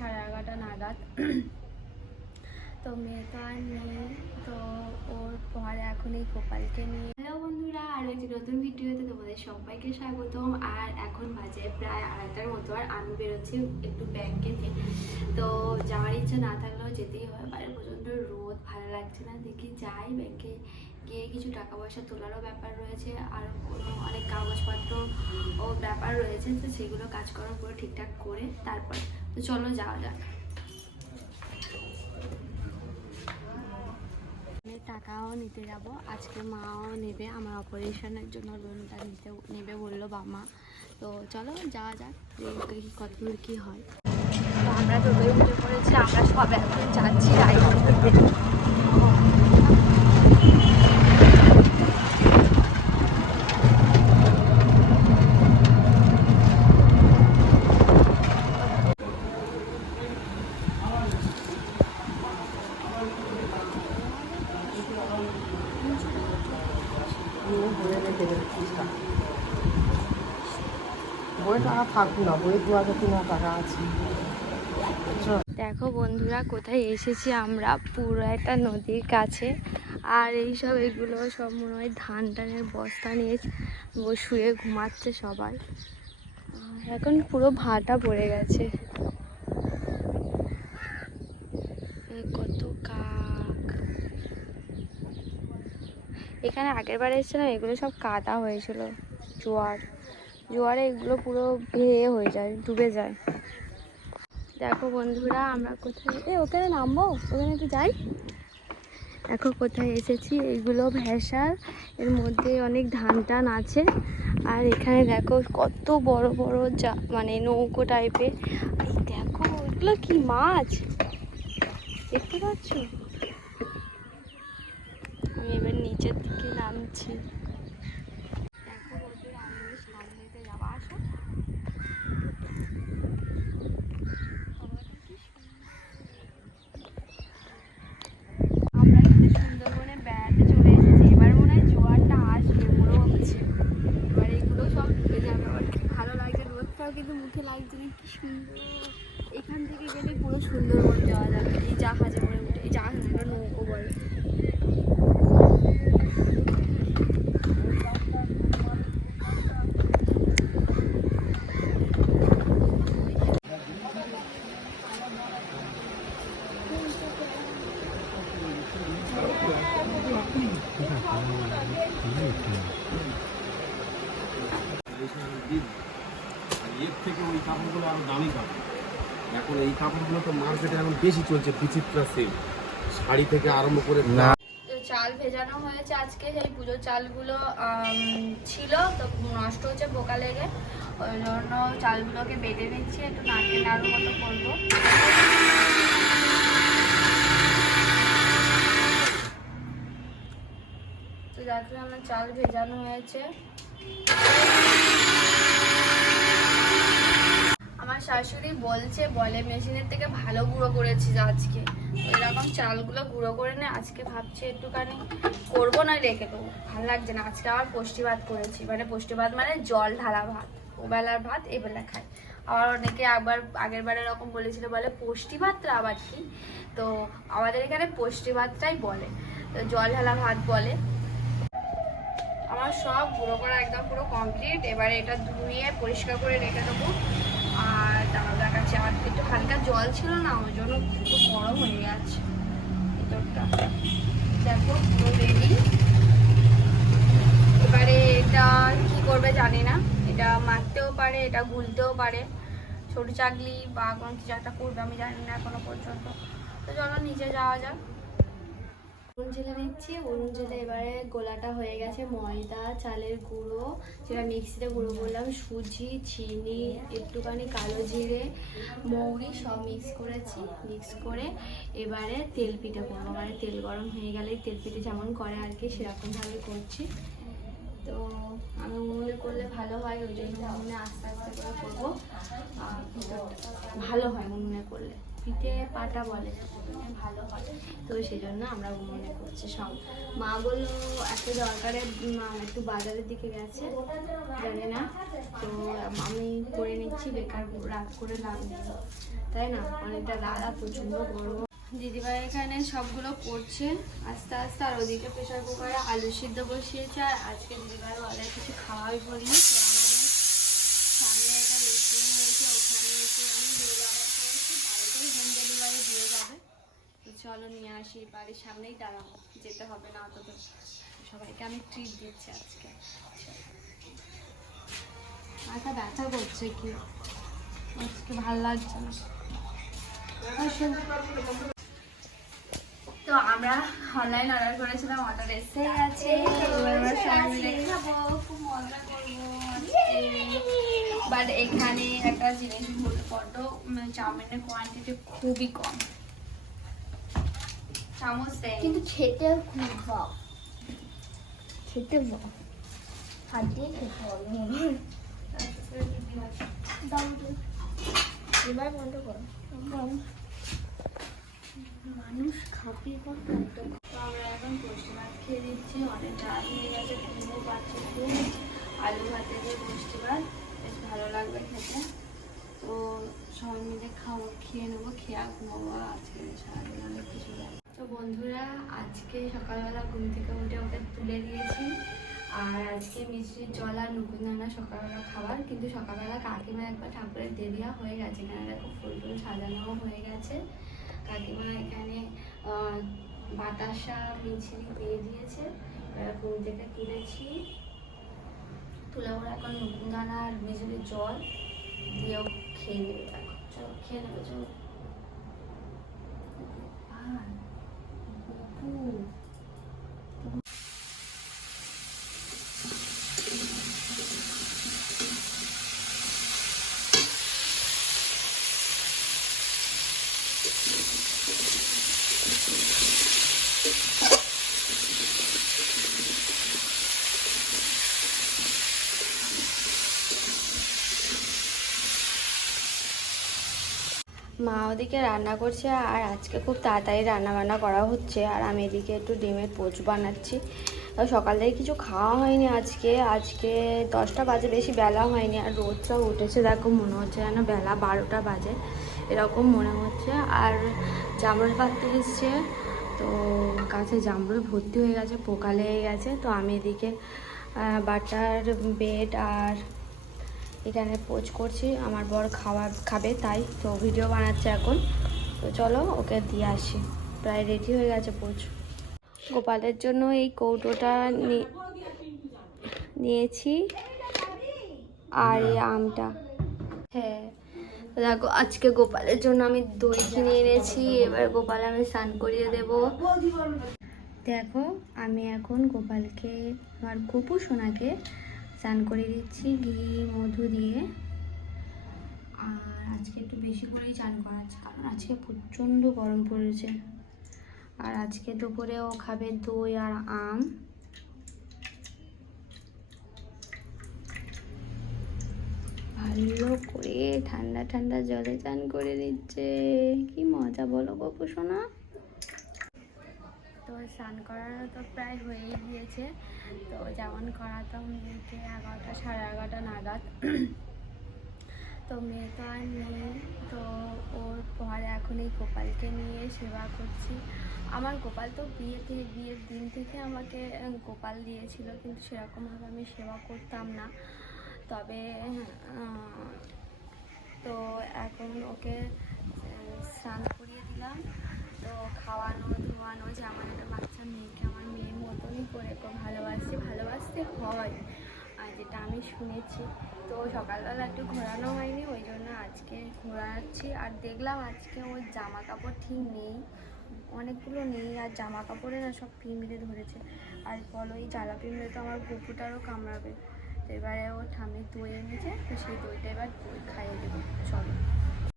সাড়ে এগারোটা নাগাদ। তো মেয়ে তো আর নেই, তো ওর পরে এখন এই গোপালকে নিয়ে। হ্যালো বন্ধুরা আরও একটি নতুন ভিডিওতে তোমাদের সবাইকে স্বাগতম। আর এখন বাজে প্রায় আড়াইটার মতো, আর আমি বেরোচ্ছি একটু ব্যাংকেতে তো যাওয়ার ইচ্ছা না থাকলেও যেতেই হয়। বাইরে প্রচণ্ড রোদ, ভালো লাগছে না। দেখি যাই ব্যাংকে গিয়ে কিছু টাকা পয়সা তোলারও ব্যাপার রয়েছে আর কোনো অনেক কাগজপত্র ও ব্যাপার রয়েছে তো সেগুলো কাজ করার পরে ঠিকঠাক করে তারপর তো চলো যাওয়া যাক। টাকাও নিতে যাব আজকে মাও নেবে আমার অপারেশনের জন্য লোনটা নিতে নেবে বলল বাবা তো চলো যাওয়া যাক দেখি কতদূর কী হয়। তো আমরা টোটোয় উঠে পড়েছি আমরা সব এখন যাচ্ছি রাইড বইয়ের টাকা থাকুক না, বইয়ের দু হাজার তিন টাকা আছে। দেখো বন্ধুরা, কোথায় এসেছি আমরা? পুরো একটা নদীর কাছে। আর এই সব এগুলো সব মনে হয় ধান টানের বস্তা নিয়ে শুয়ে ঘুমাচ্ছে সবাই। এখন পুরো ভাটা পড়ে গেছে। কত কাক। এখানে আগের বার এসেছিলাম, এগুলো সব কাদা হয়েছিল, জোয়ার। জোয়ারে এগুলো পুরো ভেয়ে হয়ে যায়, ডুবে যায়। দেখো বন্ধুরা, আমরা কোথায় এ, ওখানে নামবো? ওখানে একটু যাই? দেখো কোথায় এসেছি, এইগুলো ভেসার এর মধ্যে অনেক ধান টান আছে। আর এখানে দেখো কত বড় বড় যা মানে নৌকো টাইপের দেখো, এগুলো কি মাছ? দেখতে পাচ্ছ? আমি এবার নিচের দিকে নামছি দেখো বন্ধুরা আমি সামনেতে যাব আসো আমরা কিন্তু সুন্দরবনে বেড়াতে চলে এসেছি এবার মনে হয় জোয়ারটা আসবে মনে হচ্ছে এবার এগুলো সব ডুবে যাবে আবার কি ভালো লাগে রোদটাও কিন্তু মুখে লাগছে না কি সুন্দর এখান থেকে গেলে পুরো সুন্দরবন যাওয়া যাবে এই জাহাজে করে উঠে এই জাহাজ না, নৌকো বলে আর ওই কাপড়গুলো আরও দামি কাপড়। এখন এই কাপড়গুলো তো মার্কেটে এখন বেশি চলছে বিচিত্রা সেল শাড়ি থেকে আরম্ভ করে না। তো চাল ভেজানো হয়েছে আজকে সেই পুজোর চালগুলো ছিল তো নষ্ট হচ্ছে পোকা লেগে। ওই জন্য চালগুলোকে বেটে নিচ্ছি একটু নারকেল নাড়ু মতো করব। তো দেখো আমার চাল ভেজানো হয়েছে আমার শাশুড়ি বলছে, বলে মেশিনের থেকে ভালো গুঁড়ো করেছি আজকে। এরকম চালগুলো গুঁড়ো করে নে, আজকে ভাবছি একটুখানি করব না রেখে দেবো। ভালো লাগছে না, আজকে আবার পুষ্টি ভাত করেছি। মানে পুষ্টি ভাত মানে জল ঢালা ভাত, ওবেলার ভাত, এবেলা খাই। আবার অনেকে আবার আগের বারে এরকম বলেছিল, বলে পুষ্টি ভাতটা আবার কি? তো আমাদের এখানে পুষ্টি ভাতটাই বলে। তো জল ঢালা ভাত বলে। আমার সব গুঁড়ো করা একদম পুরো কমপ্লিট এবারে এটা ধুয়ে পরিষ্কার করে রেখে দেবো। আর তারপর দেখাচ্ছি আর একটু হালকা জল ছিল না, ওই জন্য একটু গরম হয়ে গেছে। ভিতরটা দেখো, পুরো রেডি এবারে এটা কি করবে জানি না। এটা মারতেও পারে, এটা গুলতেও পারে। ছোট চাকলি বা কোনো কিছু একটা করবে, আমি জানি না এখনও পর্যন্ত। তো চলো, নিচে যাওয়া যাক। অরুণ জেলে নিচ্ছি। অরুণ জেলে এবারে গোলাটা হয়ে গেছে ময়দা, চালের গুঁড়ো, যেটা মিক্সিতে গুঁড়ো করলাম, সুজি, চিনি, একটুখানি কালো জিরে, মৌরি সব মিক্স করেছি। মিক্স করে এবারে তেল পিঠে করব। মানে তেল গরম হয়ে গেলেই তেল পিঠে যেমন করে আর কি, সেরকমভাবে করছি। তো আমি উনুনে করলে ভালো হয়, ওই জন্য উনুনে আস্তে আস্তে করে করব। ভালো হয় উনুনে করলে। পিঠে পাটা বলে মানে ভালো হয় তো সেই জন্য আমরা মনে করছি সব। মা বলল, একটা দরকারে একটু বাজারের দিকে গেছে, জানি না। তো আমি করে নিচ্ছি, বেকার রাত করে লাভ নেই। তাই না? অনেকটা আর প্রচণ্ড গরম। দিদিভাই এখানে সবগুলো করছে, আস্তে আস্তে। আর ওদিকে প্রেশার কুকারে আলু সিদ্ধ বসিয়েছে। আর আজকে দিদিভাই বলে কিছু খাওয়াই বলিনি তো আমাদের সামনে একটা রেস্টুরেন্ট রয়েছে ওখানে এসে আমি দিয়ে অর্ডার করেছি বাড়িতে হোম ডেলিভারি দিয়ে যাবে তো চলো নিয়ে আসি বাড়ির সামনেই দাঁড়াবো যেতে হবে না অত। সবাইকে আমি ট্রিট দিচ্ছি আজকে। মাথা ব্যথা করছে কি? আজকে ভালো লাগছে না। তো আমরা অনলাইন অর্ডার করেছিলাম অর্ডার এসে গেছে। আমরা সবাই মিলে খাব খুব মজা করব বাট এখানে একটা জিনিস ভুল বড্ড চাউমিনের কোয়ান্টিটি খুবই কম। চামচ। দেয় কিন্তু খেতে খুব ভাব খেতে হাত দিয়ে খেতে হবে দাম তো এবার বন্ধ করো। মানুষ খাবি কত তো আমরা এখন পোস্টি ভাত খেয়ে দিচ্ছি অনেক ডাল হয়ে গেছে ঘুমও পাচ্ছে খুব আলু ভাতে দিয়ে পোস্টি ভাত বেশ ভালো লাগবে খেতে। তো সবাই মিলে খাব খেয়ে নেব খেয়ে ঘুমাবো। আজকে সারাদিন অনেক কিছু যাবে তো বন্ধুরা, আজকে সকালবেলা ঘুম থেকে উঠে ওকে তুলে দিয়েছি। আর আজকে মিষ্টির জল আর নুকুনদানা সকালবেলা খাবার, কিন্তু সকালবেলা কাকিমা একবার ঠাকুরের দেরিয়া হয়ে গেছে। এখানে দেখো ফুল টুল সাজানোও হয়ে গেছে। কাকিমা এখানে বাতাসা, মিছরি দিয়ে দিয়েছে। ঘুম থেকে তুলেছি। তুলে ওরা এখন নতুন দানা আর মিছরির জল দিয়েও খেয়ে নেবে। চলো খেয়ে নেবে, চলো আর, বাবু। মা ওদিকে রান্না করছে আর আজকে খুব তাড়াতাড়ি রান্না বান্না করা হচ্ছে। আর আমি এদিকে একটু ডিমের পোচ বানাচ্ছি। সকাল থেকে কিছু খাওয়া হয়নি আজকে। আজকে দশটা বাজে, বেশি বেলা হয়নি। আর রোদটাও উঠেছে, দেখো মনে হচ্ছে যেন বেলা বারোটা বাজে। এরকম মনে হচ্ছে। আর জামরুল পাততে এসছে। তো গাছে জামরুল ভর্তি হয়ে গেছে, পোকা লেগে গেছে। তো আমি এদিকে বাটার, বেড আর এখানে পোজ করছি, আমার বর খাওয়া খাবে তাই তো ভিডিও বানাচ্ছে এখন। তো চলো ওকে দিয়ে আসি। প্রায় রেডি হয়ে গেছে পোজ। গোপালের জন্য এই কৌটোটা নিয়েছি। আর এই আমটা। হ্যাঁ দেখো, আজকে গোপালের জন্য আমি দই কিনে এনেছি। এবার গোপাল আমি স্নান করিয়ে দেব। দেখো, আমি এখন গোপালকে, আমার গোপু সোনাকে স্নান করে দিচ্ছি, ঘি, মধু দিয়ে। আর আজকে একটু বেশি করেই চান করাচ্ছি কারণ আজকে প্রচণ্ড গরম পড়েছে। আর আজকে দুপুরেও খাবে দই আর আম। ভালো করে ঠান্ডা ঠান্ডা জলে চান করে দিচ্ছে কি মজা বলো গপু সোনা তো স্নান করানো তো প্রায় হয়েই গিয়েছে। তো যেমন করাতাম মেয়েকে এগারোটা, সাড়ে এগারোটা নাগাদ। তো মেয়ে তো আর নেই। তো ওর পর এখন এই গোপালকে নিয়ে সেবা করছি। আমার গোপাল তো বিয়ে থেকে বিয়ের দিন থেকে আমাকে গোপাল দিয়েছিল, কিন্তু সেরকমভাবে আমি সেবা করতাম না। তবে তো এখন ওকে স্নান করিয়ে দিলাম। তো খাওয়ানো, ধোয়ানো, যে আমার একটা বাচ্চা মেয়েকে আমার মেয়ের মতনই করে ভালোবাসি, ভালোবাসতে হয়। আর যেটা আমি শুনেছি, তো সকালবেলা একটু ঘোরানো হয়নি, ওই জন্য আজকে ঘোরাচ্ছি। আর দেখলাম আজকে ওর জামা কাপড় ঠিক নেই, অনেকগুলো নেই, আর জামা কাপড়ে না সব পিঁমড়ে ধরেছে। আর বলো, এই জ্বালা পিঁমড়ে তো আমার কুকুরটারও কামড়াবে। এবারে ও ঠাম্মি দই এনেছে, তো সেই দইটা এবার খাইয়ে দেবো, চলো।